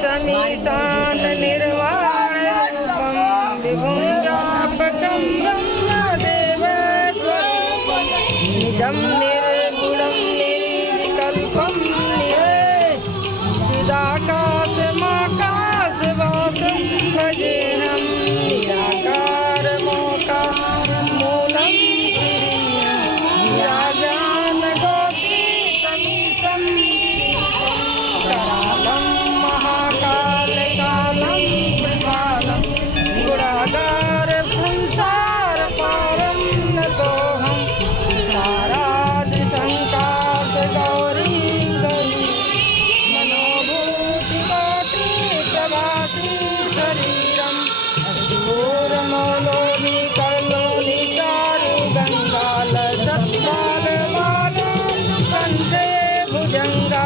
समीशान निर्वाण रूपम विभुं व्यापकं ब्रह्मदेवस्वरूपं निजं निर्गुणं निर्विकल्पं चिदाकाशमाकाशवासं भजेऽहं निराकारमोकारमूलं तुरीयं विराजानगोपीतमीशं करालं महाकालकालं कृपालं गुणागारपुंसारपारं नतोऽहं सारादिसङ्काशगौरीं गौरीं मनोभूतिकोटिप्रभासी शरीरम् घोरमौलोनि कर्लोनि चारुगङ्गालसत्पालवालकण्ठे भुजङ्गा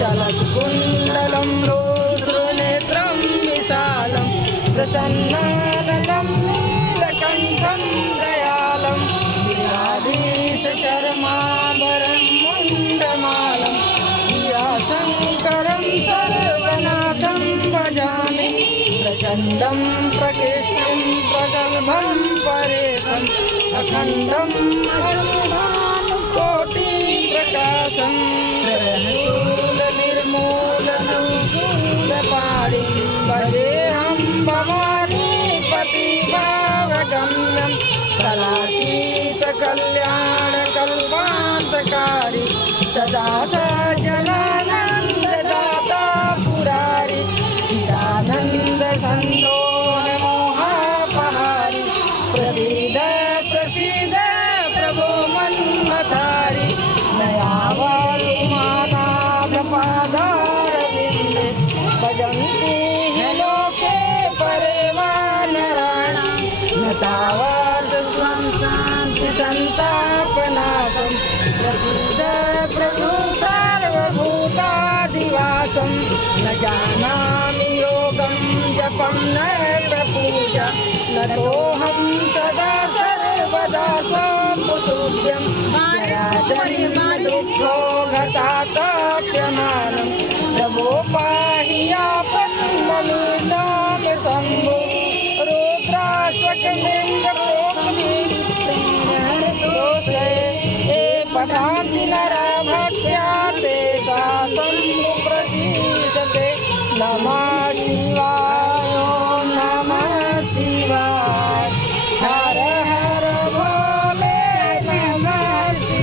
चलत्कुण्डलं रोद्रनेत्रं विशालं प्रसन्नाननं नीलकण्ठं दयालं गिराधीशचर्माभरणं मुण्डमालं शङ्करं सर्वनाथं भजामि प्रचण्डं प्रकृष्टं प्रगल्भं परेशम् अखण्डं कोटिप्रकाशं निर्मूलपाणिं भजेऽहं भवानीपतिभावगम्यं कलातीतकल्याणकल्पान्तकारी सदा सज्जनानन्ददाता पुरारि चिदानन्दसन्दोहमोहापहारि प्रसीद प्रसीद प्रभो मन्मथारि दयावारि मातापादारविन्दे भजन्ति हि लोके परेवानराणां न तावत् स्वं शान्तिसन्तापनाशं प्रसीद प्रभु सर्वभूतादिवासं न जानामि योगं जपं न प्रपूजा न तोऽहं सदा सर्वदा सम्पुतुभ्यं जराजन्मदुःखो घटाताप्यमानं प्रभो पाहि आपन्ममीशां शम्भो रुद्राष्ट्रकलिङ्गप्रोक्तिप्रीणदोषे हे पठान्ति नरा भक्त्या ते सा सम्प्रसीदते नमः शिवाय।